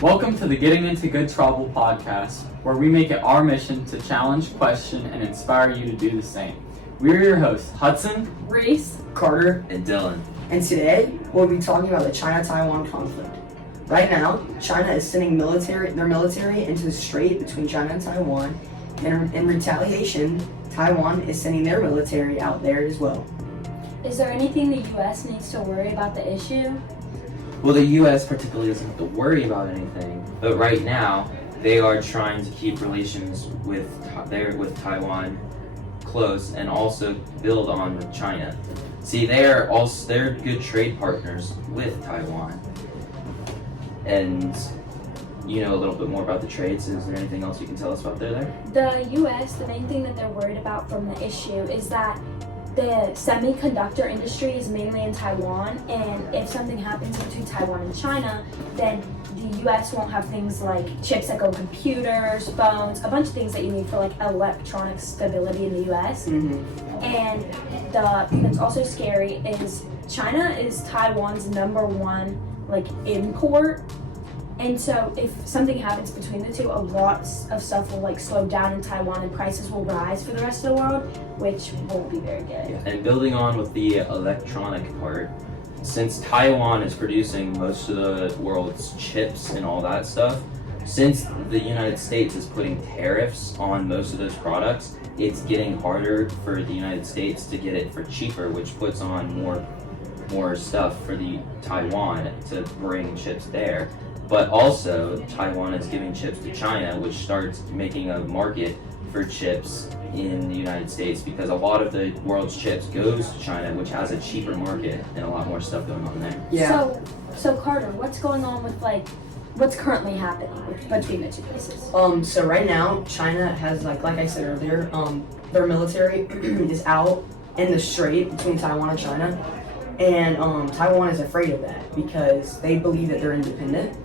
Welcome to the Getting Into Good Trouble podcast, where we make it our mission to challenge, question, and inspire you to do the same. We're your hosts, Hudson, Reese, Carter, and Dylan. and today we'll be talking about the China-Taiwan conflict. Right now, China is sending their military into the strait between China and Taiwan, and in retaliation, Taiwan is sending their military out there as well. is there anything the U.S. needs to worry about the issue? Well, the U.S. particularly doesn't have to worry about anything, but right now they are trying to keep relations with Taiwan close and also build on with China. See, they're good trade partners with Taiwan. And you know a little bit more about the trades. Is there anything else you can tell us about there? The U.S., the main thing that they're worried about from the issue is that the semiconductor industry is mainly in Taiwan, and if something happens between Taiwan and China, then the U.S. won't have things like chips that go in computers, phones, a bunch of things that you need for like electronic stability in the U.S. And the thing that's also scary is China is Taiwan's number one like import. And so if something happens between the two, a lot of stuff will like slow down in Taiwan and prices will rise for the rest of the world, which won't be very good. Yeah. And building on with the electronic part, since Taiwan is producing most of the world's chips and all that stuff, since the United States is putting tariffs on most of those products, it's getting harder for the United States to get it for cheaper, which puts on more stuff for the Taiwan to bring chips there. But also, Taiwan is giving chips to China, which starts making a market for chips in the United States because a lot of the world's chips goes to China, which has a cheaper market and a lot more stuff going on there. Yeah. So Carter, what's going on with what's currently happening between the two places? So right now, China has like I said earlier, their military is out in the strait between Taiwan and China, and Taiwan is afraid of that because they believe that they're independent.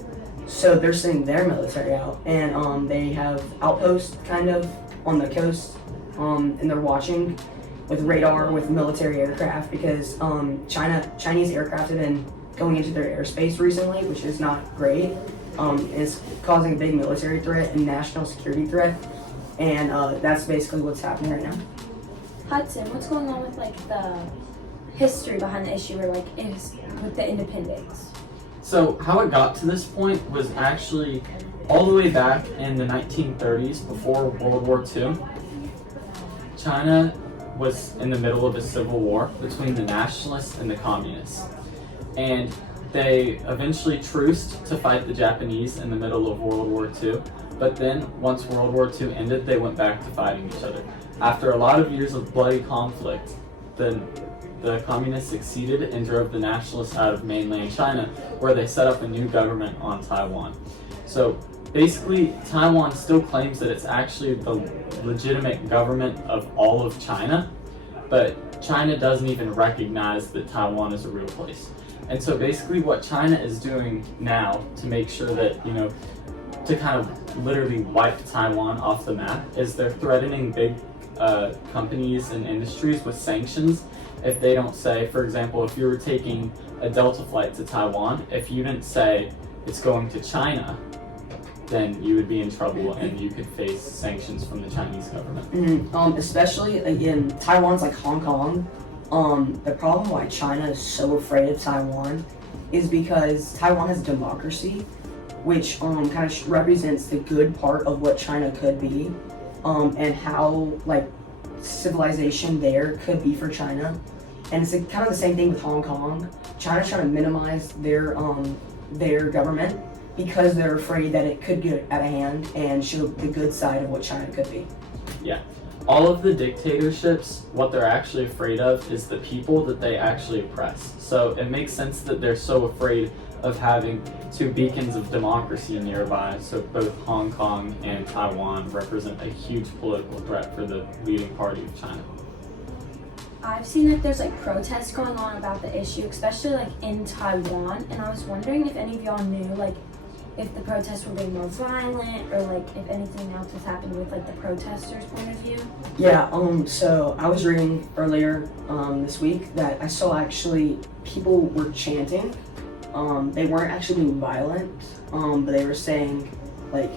So they're sending their military out, and they have outposts kind of on the coast, and they're watching with radar with military aircraft because Chinese aircraft have been going into their airspace recently, which is not great. It's causing a big military threat and national security threat, and that's basically what's happening right now. Hudson, what's going on with like the history behind the issue, or like with the independence? So how it got to this point was actually all the way back in the 1930s, before World War II. China was in the middle of a civil war between the nationalists and the communists. And they eventually truced to fight the Japanese in the middle of World War II. But then, once World War II ended, they went back to fighting each other. After a lot of years of bloody conflict, the communists succeeded and drove the nationalists out of mainland China, where they set up a new government on Taiwan. So basically, Taiwan still claims that it's actually the legitimate government of all of China, but China doesn't even recognize that Taiwan is a real place. And so basically what China is doing now to make sure that, to kind of literally wipe Taiwan off the map is they're threatening big companies and industries with sanctions if they don't say, for example, if you were taking a Delta flight to Taiwan, if you didn't say it's going to China, then you would be in trouble and you could face sanctions from the Chinese government. Especially again, Taiwan's like Hong Kong. The problem why China is so afraid of Taiwan is because Taiwan has democracy, which kind of represents the good part of what China could be, and how like civilization there could be for China. And it's kind of the same thing with Hong Kong. China's trying to minimize their government because they're afraid that it could get out of hand and show the good side of what China could be. Yeah. All of the dictatorships, what they're actually afraid of is the people that they actually oppress. So it makes sense that they're so afraid of having two beacons of democracy nearby. So both Hong Kong and Taiwan represent a huge political threat for the leading party of China. I've seen that there's like protests going on about the issue, especially like in Taiwan, and I was wondering if any of y'all knew like if the protests were being more violent, or like if anything else has happened with like the protesters' point of view. Yeah, so I was reading earlier this week that I saw actually people were chanting they weren't actually being violent, but they were saying, like,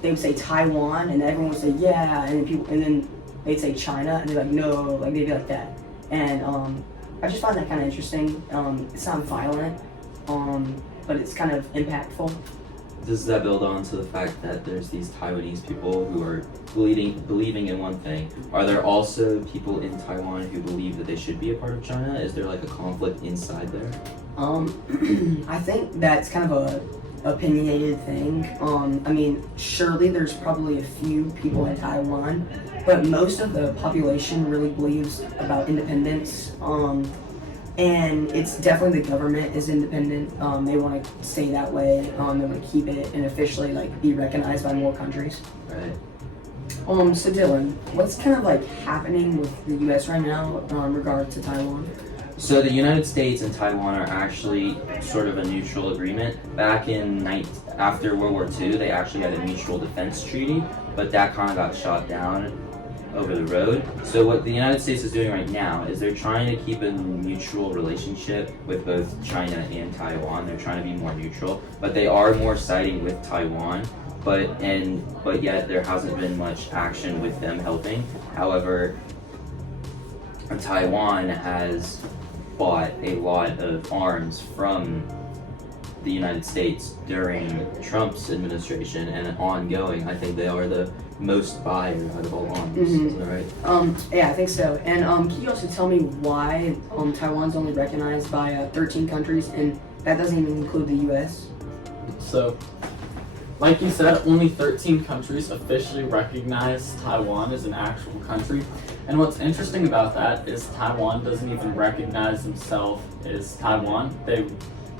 they would say Taiwan, and everyone would say yeah, and then they'd say China, and they're like no, like they'd be like that. And I just found that kind of interesting. It's not violent, but it's kind of impactful. Does that build on to the fact that there's these Taiwanese people who are believing in one thing? Are there also people in Taiwan who believe that they should be a part of China? Is there like a conflict inside there? I think that's kind of a opinionated thing. I mean, surely there's probably a few people in Taiwan, but most of the population really believes about independence. And it's definitely the government is independent. They want to stay that way. They want to keep it and officially like be recognized by more countries. Right. So Dylan, what's kind of like happening with the U.S. right now in regard to Taiwan? So the United States and Taiwan are actually sort of a neutral agreement. Back in after World War II, they actually had a mutual defense treaty, but that kind of got shot down over the road. So what the United States is doing right now is they're trying to keep a mutual relationship with both China and Taiwan. They're trying to be more neutral, but they are more siding with Taiwan. But yet there hasn't been much action with them helping. However, Taiwan has bought a lot of arms from the United States during Trump's administration and ongoing. I think they are the most buyer out of all arms. Is that right? Yeah, I think so. And can you also tell me why Taiwan's only recognized by 13 countries, and that doesn't even include the U.S.? So, like you said, only 13 countries officially recognize Taiwan as an actual country. And what's interesting about that is Taiwan doesn't even recognize themselves as Taiwan.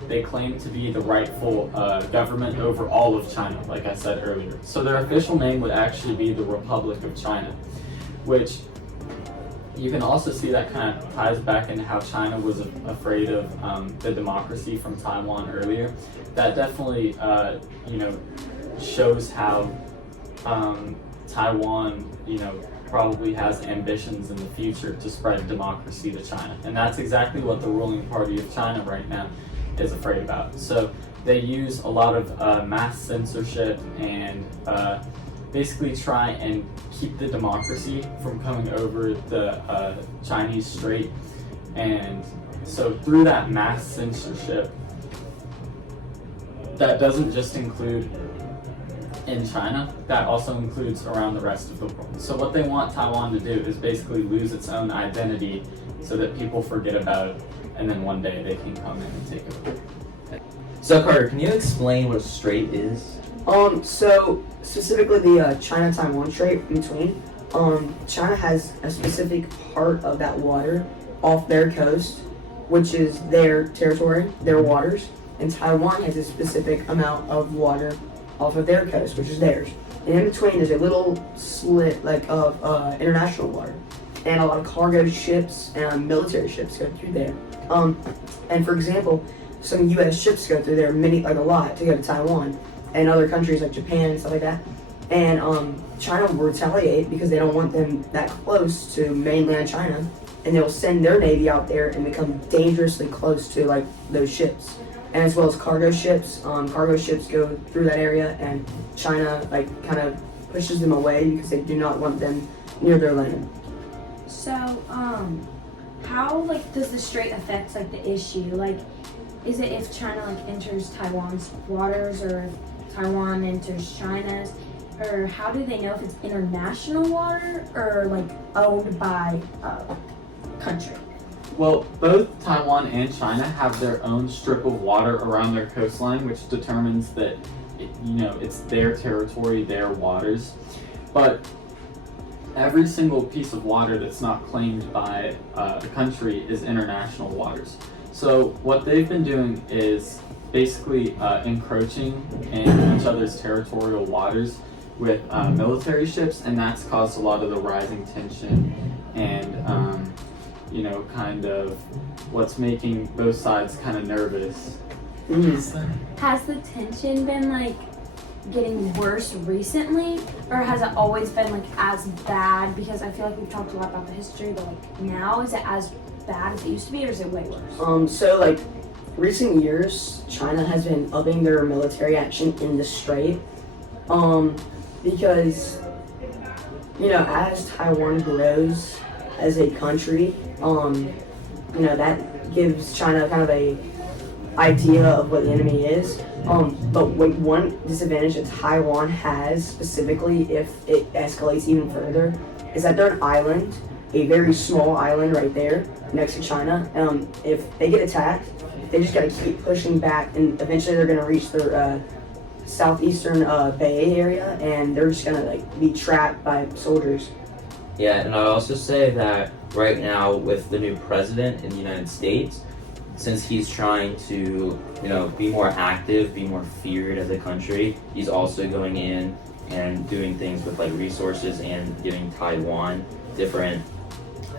They claim to be the rightful government over all of China, like I said earlier. So their official name would actually be the Republic of China, which you can also see that kind of ties back into how China was afraid of the democracy from Taiwan earlier. That definitely, shows how Taiwan, probably has ambitions in the future to spread democracy to China. And that's exactly what the ruling party of China right now is afraid about. So they use a lot of mass censorship and basically try and keep the democracy from coming over the Chinese Strait. And so through that mass censorship, that doesn't just include in China, that also includes around the rest of the world. So what they want Taiwan to do is basically lose its own identity so that people forget about it, and then one day they can come in and take it over. So Carter, can you explain what a strait is? So specifically the China-Taiwan Strait in between, China has a specific part of that water off their coast, which is their territory, their waters, and Taiwan has a specific amount of water off of their coast, which is theirs. And in between, there's a little slit of international water, and a lot of cargo ships and military ships go through there. And for example, some U.S. ships go through there, a lot, to go to Taiwan and other countries like Japan and stuff like that. And China will retaliate because they don't want them that close to mainland China, and they'll send their navy out there and become dangerously close to like those ships. And as well as cargo ships. Cargo ships go through that area, and China kind of pushes them away because they do not want them near their land. So, how does the strait affect the issue? Is it if China enters Taiwan's waters, or if Taiwan enters China's, or how do they know if it's international water or owned by a country? Well, both Taiwan and China have their own strip of water around their coastline, which determines that, it's their territory, their waters. But every single piece of water that's not claimed by a country is international waters. So what they've been doing is basically encroaching in each other's territorial waters with military ships, and that's caused a lot of the rising tension and kind of what's making both sides kind of nervous. Has the tension been getting worse recently, or has it always been as bad? Because I feel we've talked a lot about the history, but now is it as bad as it used to be, or is it way worse? So recent years, China has been upping their military action in the Strait, because as Taiwan grows as a country, that gives China kind of a idea of what the enemy is. But one disadvantage that Taiwan has, specifically if it escalates even further, is that they're an island, a very small island right there next to China. If they get attacked, they just gotta keep pushing back, and eventually they're gonna reach their southeastern Bay area, and they're just gonna be trapped by soldiers. Yeah, and I'd also say that right now with the new president in the United States, since he's trying to, be more active, be more feared as a country, he's also going in and doing things with resources and giving Taiwan different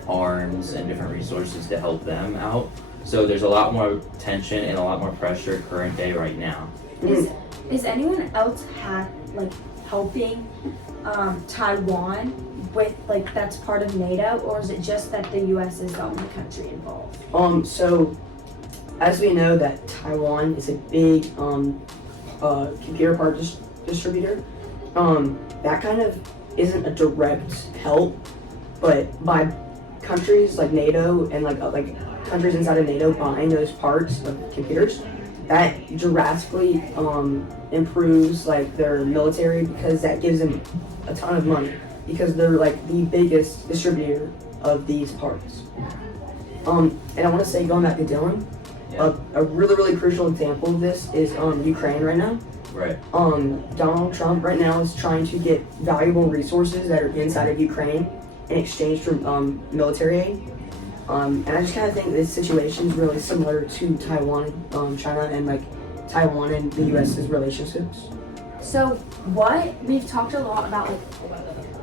arms and different resources to help them out. So there's a lot more tension and a lot more pressure current day right now. Is anyone else helping Taiwan with that's part of NATO, or is it just that the U.S. is the only country involved? So as we know that Taiwan is a big computer part distributor, that kind of isn't a direct help, but by countries like NATO and countries inside of NATO buying those parts of computers, that drastically improves their military, because that gives them a ton of money, because they're the biggest distributor of these parts. And I want to say, going back to Dylan, a really, really crucial example of this is Ukraine right now. Right. Donald Trump right now is trying to get valuable resources that are inside of Ukraine in exchange for military aid. And I just kind of think this situation is really similar to Taiwan, China, and Taiwan and the U.S.'s relationships. So we've talked a lot about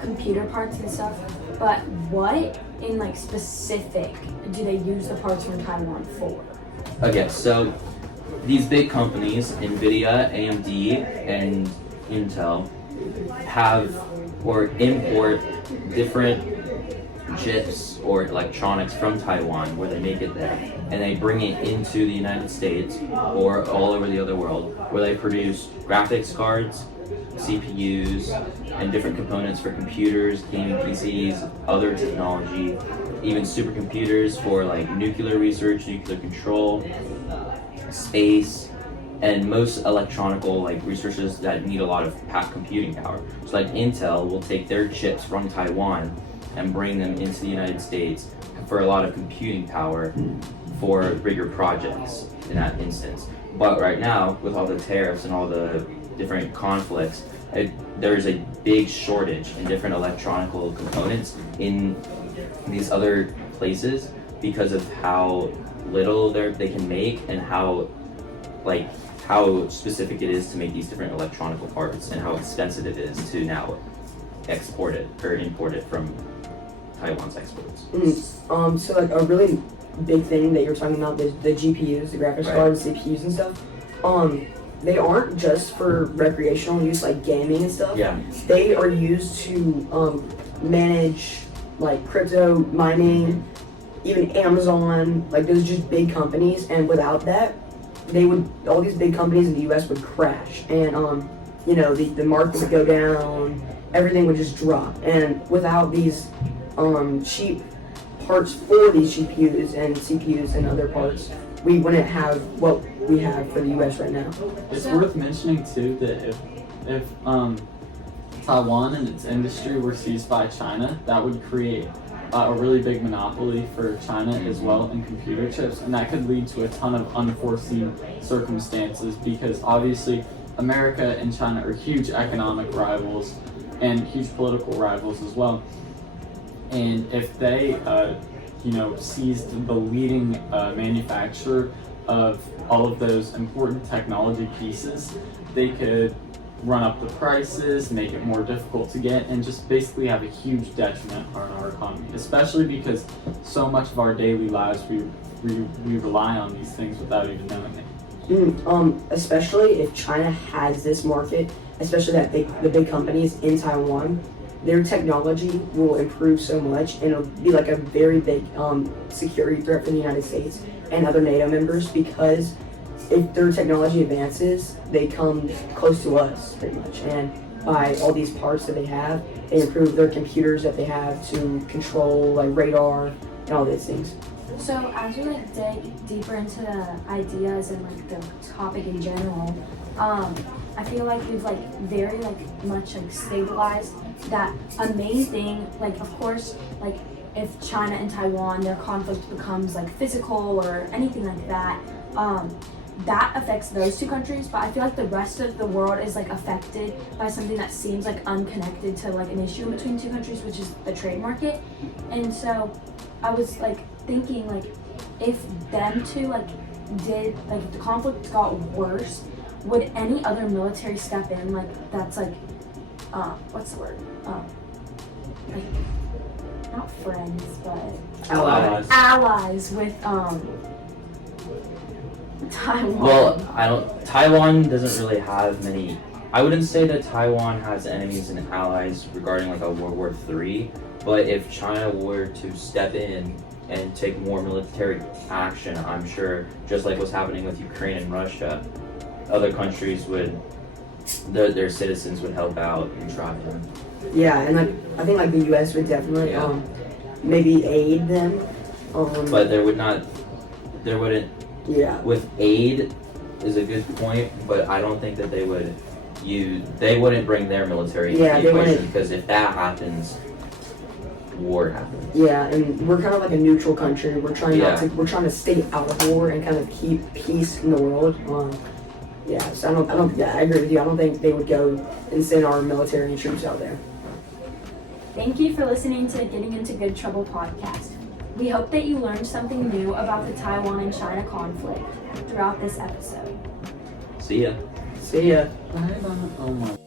computer parts and stuff, but what in specific do they use the parts from Taiwan for? Okay, so these big companies, NVIDIA, AMD, and Intel, have or import different chips or electronics from Taiwan, where they make it there, and they bring it into the United States or all over the other world, where they produce graphics cards, CPUs, and different components for computers, gaming PCs, other technology, even supercomputers for nuclear research, nuclear control, space, and most electronical researchers that need a lot of computing power. So Intel will take their chips from Taiwan and bring them into the United States for a lot of computing power for bigger projects in that instance. But right now, with all the tariffs and all the different conflicts, there's a big shortage in different electronical components in these other places because of how little they can make, and how specific it is to make these different electronical parts, and how expensive it is to now export it or import it from Taiwan's exports. So a really big thing that you're talking about is the GPUs, the graphics cards, CPUs and stuff. They aren't just for recreational use like gaming and stuff. Yeah. They are used to manage crypto mining, even Amazon. Those are just big companies, and without that, all these big companies in the U.S. would crash, and the market would go down, everything would just drop. And without these cheap parts for these GPUs and CPUs and other parts, we wouldn't have what we have for the U.S. right now. It's worth mentioning too that if Taiwan and its industry were seized by China, that would create a really big monopoly for China as well in computer chips, and that could lead to a ton of unforeseen circumstances, because obviously America and China are huge economic rivals and huge political rivals as well. And if they seized the leading manufacturer of all of those important technology pieces, they could run up the prices, make it more difficult to get, and just basically have a huge detriment on our economy, especially because so much of our daily lives we rely on these things without even knowing it. Especially if China has this market, especially the big companies in Taiwan, their technology will improve so much, and it'll be like a very big security threat for the United States and other NATO members, because if their technology advances, they come close to us pretty much, and by all these parts that they have, they improve their computers that they have to control like radar and all these things. So as we like dig deeper into the ideas and like the topic in general, I feel like we've like very like much like stabilized that a main thing, like of course, like if China and Taiwan, their conflict becomes like physical or anything like that, that affects those two countries, but I feel like the rest of the world is like affected by something that seems like unconnected to like an issue between two countries, which is the trade market. And so I was like thinking, like if them two like did like if the conflict got worse, would any other military step in, like that's like what's the word, like not friends but allies with Taiwan? Well, Taiwan doesn't really have many. I wouldn't say that Taiwan has enemies and allies regarding like a World War III, but if China were to step in and take more military action, I'm sure, just like what's happening with Ukraine and Russia, other countries would, their citizens would help out and drive them. Yeah, and like I think like the U.S. would definitely maybe aid them. But there wouldn't. Yeah. With aid is a good point, but I don't think that they wouldn't bring their military into the equation, because if that happens, war happens. Yeah, and we're kind of like a neutral country. We're trying we're trying to stay out of war and kind of keep peace in the world. So I agree with you. I don't think they would go and send our military and troops out there. Thank you for listening to Getting Into Good Trouble podcast. We hope that you learned something new about the Taiwan and China conflict throughout this episode. See ya. See ya. Bye bye. Oh my.